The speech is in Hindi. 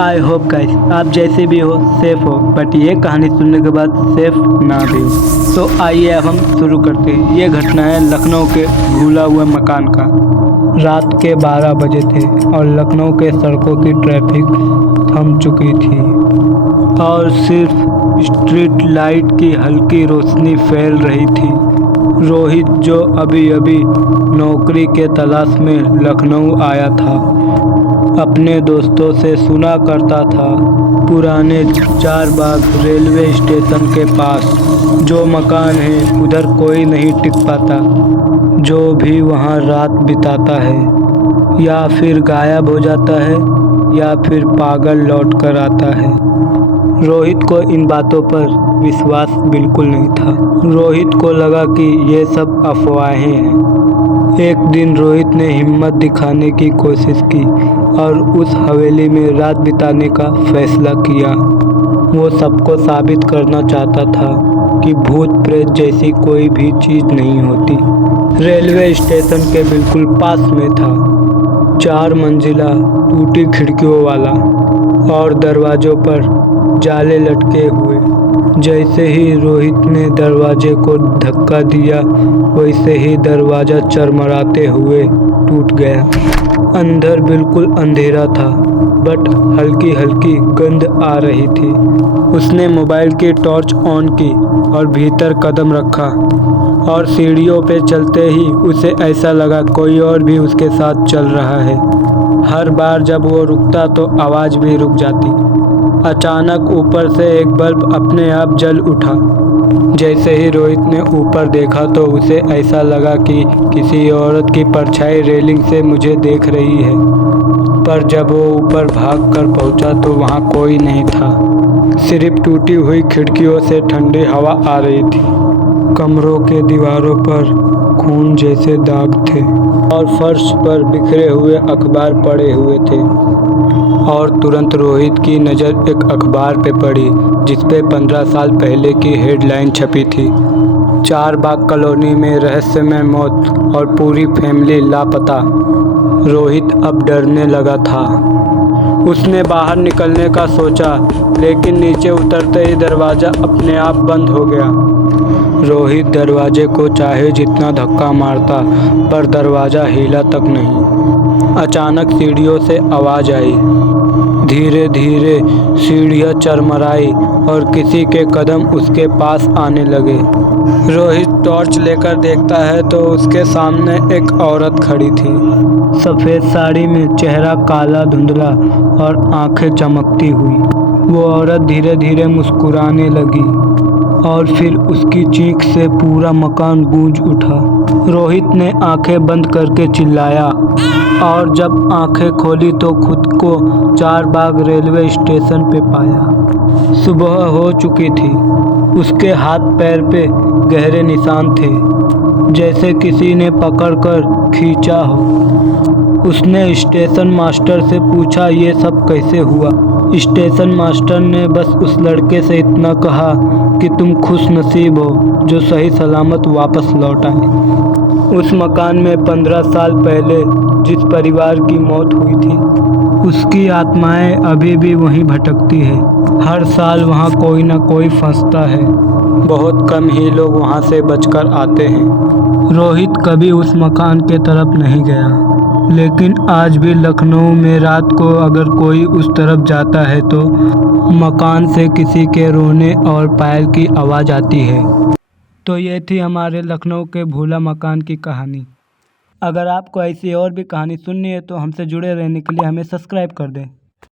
आई होप गाइस आप जैसे भी हो सेफ हो, बट ये कहानी सुनने के बाद सेफ ना भी हो। तो आइए अब हम शुरू करते हैं। ये घटना है लखनऊ के भूला हुआ मकान का। रात के 12 बजे थे और लखनऊ के सड़कों की ट्रैफिक थम चुकी थी और सिर्फ स्ट्रीट लाइट की हल्की रोशनी फैल रही थी। रोहित, जो अभी अभी नौकरी के तलाश में लखनऊ आया था, अपने दोस्तों से सुना करता था पुराने चारबाग रेलवे स्टेशन के पास जो मकान है उधर कोई नहीं टिक पाता। जो भी वहाँ रात बिताता है या फिर गायब हो जाता है या फिर पागल लौट कर आता है। रोहित को इन बातों पर विश्वास बिल्कुल नहीं था। रोहित को लगा कि ये सब अफवाहें हैं। एक दिन रोहित ने हिम्मत दिखाने की कोशिश की और उस हवेली में रात बिताने का फैसला किया। वो सबको साबित करना चाहता था कि भूत प्रेत जैसी कोई भी चीज़ नहीं होती। रेलवे स्टेशन के बिल्कुल पास में था 4 मंजिला टूटी खिड़कियों वाला और दरवाजों पर जाले लटके हुए। जैसे ही रोहित ने दरवाजे को धक्का दिया वैसे ही दरवाज़ा चरमराते हुए टूट गया। अंदर बिल्कुल अंधेरा था, बट हल्की हल्की गंध आ रही थी। उसने मोबाइल की टॉर्च ऑन की और भीतर कदम रखा और सीढ़ियों पे चलते ही उसे ऐसा लगा कोई और भी उसके साथ चल रहा है। हर बार जब वो रुकता तो आवाज़ भी रुक जाती। अचानक ऊपर से एक बल्ब अपने आप जल उठा। जैसे ही रोहित ने ऊपर देखा तो उसे ऐसा लगा कि किसी औरत की परछाई रेलिंग से मुझे देख रही है। पर जब वो ऊपर भागकर पहुंचा तो वहां कोई नहीं था। सिर्फ टूटी हुई खिड़कियों से ठंडी हवा आ रही थी। कमरों के दीवारों पर खून जैसे दाग थे और फर्श पर बिखरे हुए अखबार पड़े हुए थे। और तुरंत रोहित की नज़र एक अखबार पे पड़ी जिसपे 15 साल पहले की हेडलाइन छपी थी। चारबाग कॉलोनी में रहस्यमय मौत और पूरी फैमिली लापता। रोहित अब डरने लगा था। उसने बाहर निकलने का सोचा, लेकिन नीचे उतरते ही दरवाज़ा अपने आप बंद हो गया। रोहित दरवाजे को चाहे जितना धक्का मारता पर दरवाज़ा हिला तक नहीं। अचानक सीढ़ियों से आवाज़ आई। धीरे धीरे सीढ़ियाँ चरमराई और किसी के कदम उसके पास आने लगे। रोहित टॉर्च लेकर देखता है तो उसके सामने एक औरत खड़ी थी। सफ़ेद साड़ी में, चेहरा काला धुंधला और आंखें चमकती हुई। वो औरत धीरे धीरे मुस्कुराने लगी और फिर उसकी चीख से पूरा मकान गूंज उठा। रोहित ने आंखें बंद करके चिल्लाया और जब आंखें खोली तो खुद को चारबाग रेलवे स्टेशन पे पाया। सुबह हो चुकी थी। उसके हाथ पैर पे गहरे निशान थे, जैसे किसी ने पकड़कर खींचा हो। उसने स्टेशन मास्टर से पूछा, ये सब कैसे हुआ? स्टेशन मास्टर ने बस उस लड़के से इतना कहा कि तुम खुश नसीब हो जो सही सलामत वापस लौट आए। उस मकान में 15 साल पहले जिस परिवार की मौत हुई थी उसकी आत्माएं अभी भी वहीं भटकती है। हर साल वहाँ कोई ना कोई फंसता है। बहुत कम ही लोग वहाँ से बचकर आते हैं। रोहित कभी उस मकान के तरफ नहीं गया, लेकिन आज भी लखनऊ में रात को अगर कोई उस तरफ जाता है तो मकान से किसी के रोने और पायल की आवाज़ आती है। तो ये थी हमारे लखनऊ के भूला मकान की कहानी। अगर आपको ऐसी और भी कहानी सुननी है तो हमसे जुड़े रहने के लिए हमें सब्सक्राइब कर दें।